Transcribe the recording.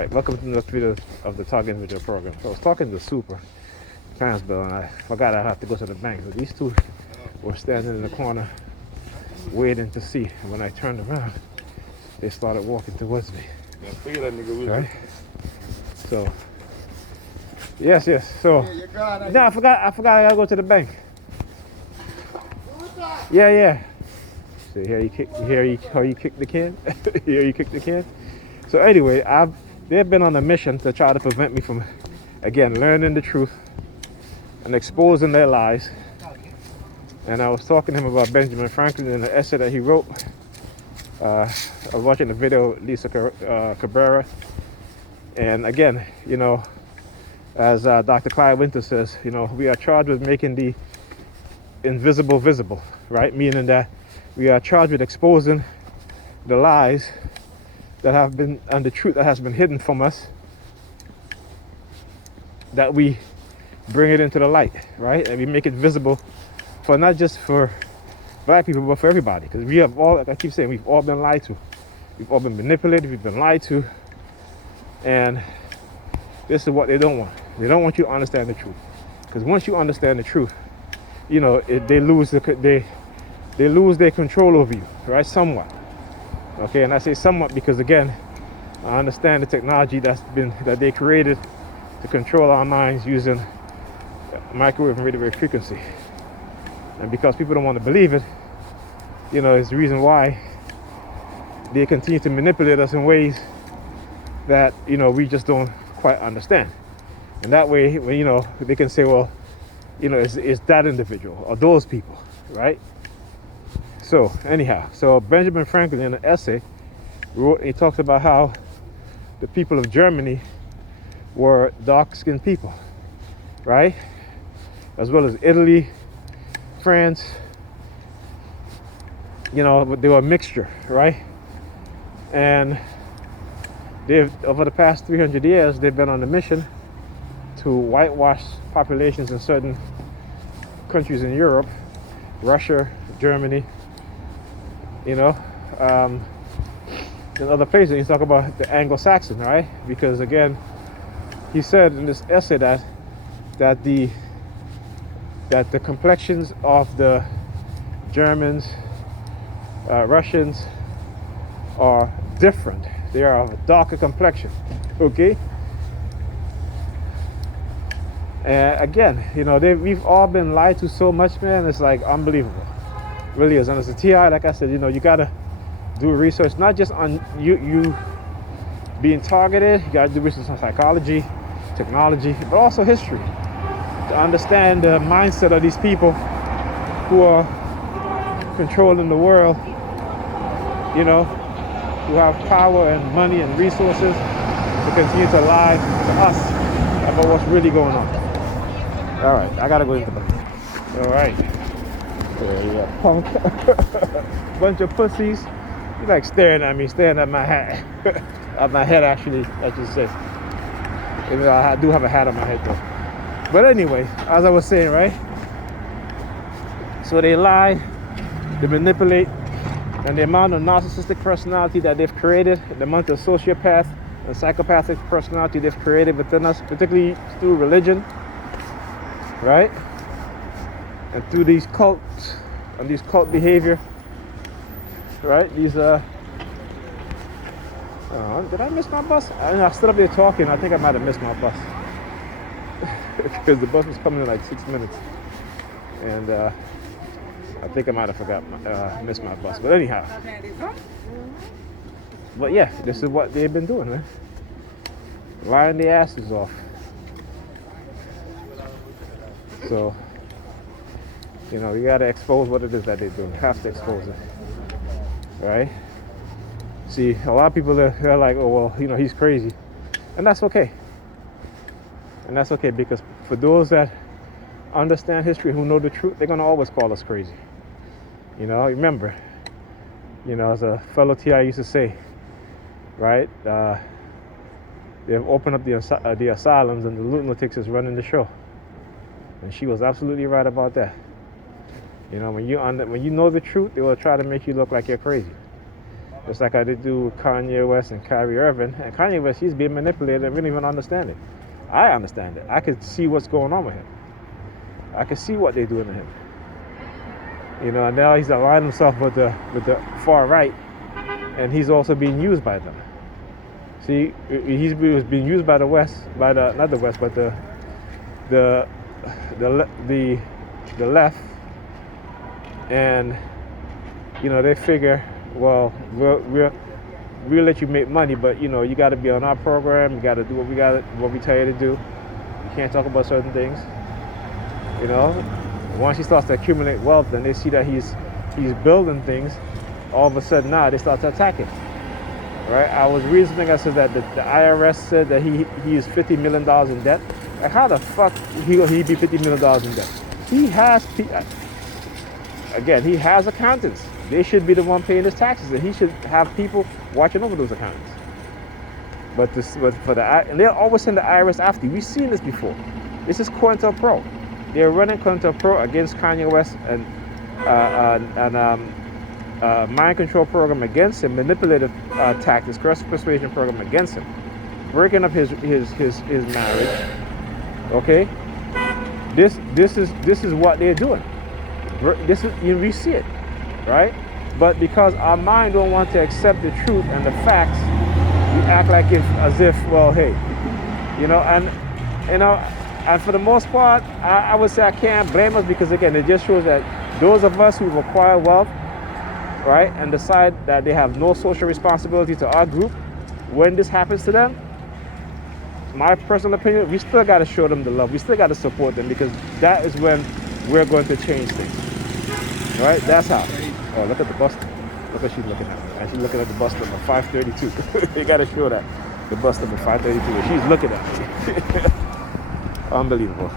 Right, welcome to another video of the Talk Individual program. So I was talking to Super Fansville and I forgot I have to go to the bank. So these two were standing in the corner waiting to see. And when I turned around, they started walking towards me. Yeah, figure that nigga with Right? So yes. So no, I forgot I gotta go to the bank. Yeah. See, how you kick the can? Here you kick the can. So anyway, they've been on a mission to try to prevent me from, again, learning the truth and exposing their lies. And I was talking to him about Benjamin Franklin in the essay that he wrote. I was watching the video of Lisa Cabrera. And again, as Dr. Clyde Winter says, we are charged with making the invisible visible, right? Meaning that we are charged with exposing the lies that have been, and the truth that has been hidden from us, that we bring it into the light, right? And we make it visible for not just for black people, but for everybody. Because we have all, like I keep saying, we've all been lied to. We've all been manipulated, we've been lied to. And this is what they don't want. They don't want you to understand the truth. Because once you understand the truth, they lose their control over you, right? Somewhat. Okay, and I say somewhat because again, I understand the technology that they created to control our minds using microwave and radio wave frequency. And because people don't want to believe it, it's the reason why they continue to manipulate us in ways that we just don't quite understand. And that way, they can say, well, it's that individual or those people, right? So anyhow, Benjamin Franklin in an essay he talks about how the people of Germany were dark-skinned people, right? As well as Italy, France, but they were a mixture, right? And over the past 300 years, they've been on a mission to whitewash populations in certain countries in Europe, Russia, Germany, in other places. You talk about the Anglo-Saxon, right? Because again, he said in this essay that the complexions of the Germans, Russians are different. They are of a darker complexion, okay? And again, we've all been lied to so much, man. It's like unbelievable. Really is. And as a TI, like I said, you gotta do research, not just on you being targeted. You gotta do research on psychology, technology, but also history, to understand the mindset of these people who are controlling the world, who have power and money and resources to continue to lie to us about what's really going on. All right, I gotta go into the. All right. Yeah, punk. Bunch of pussies. You like staring at my hat. At my head, actually, I should say. I do have a hat on my head, though. But anyway, as I was saying, right? So they lie, they manipulate, and the amount of narcissistic personality that they've created, the amount of sociopath and psychopathic personality they've created within us, particularly through religion, right? And through these cults and these cult behavior, right? These did I miss my bus? I stood up there talking. I think I might have missed my bus because the bus was coming in like 6 minutes, and I think I might have missed my bus. But anyhow, but yeah, this is what they've been doing, man. Lying their asses off. So. You gotta expose what it is that they do. You have to expose it, right? See, a lot of people they're like, oh well, he's crazy, and that's okay. And that's okay because for those that understand history, who know the truth, they're gonna always call us crazy. Remember, as a fellow TI used to say, right? They've opened up the asylums and the lunatics is running the show, and she was absolutely right about that. When you know the truth, they will try to make you look like you're crazy. Just like I did do with Kanye West and Kyrie Irving. And Kanye West, he's being manipulated. I really even understand it. I understand it. I could see what's going on with him. I could see what they're doing to him. You know, and now he's aligned himself with the far right, and he's also being used by them. See, he was being used by the West, by the not the West, but the left, and you know they figure, well, we'll let you make money, but you know you got to be on our program. You got to do what we tell you to do. You can't talk about certain things. You know, once he starts to accumulate wealth, and they see that he's building things, all of a sudden now they start to attack him. Right? I was reading something that said that the IRS said that he is $50 million in debt. Like how the fuck he be $50 million in debt? He has accountants. They should be the one paying his taxes, and he should have people watching over those accountants. But and they'll always send the IRS after you. We've seen this before. This is COINTELPRO. They're running COINTELPRO against Kanye West and mind control program against him, manipulative tactics, coercive persuasion program against him, breaking up his marriage. Okay, this is what they're doing. We see it, right? But because our mind don't want to accept the truth and the facts, we act like as if well, hey, you know, and you know. And for the most part, I would say I can't blame us, because again, it just shows that those of us who've acquired wealth, right, and decide that they have no social responsibility to our group, when this happens to them, my personal opinion, we still got to show them the love. We still got to support them, because that is when we're going to change things, right? That's how. Oh, look at the bus. Look what she's looking at. And she's looking at the bus number 532. You got to show that. The bus number 532. She's looking at me. Unbelievable.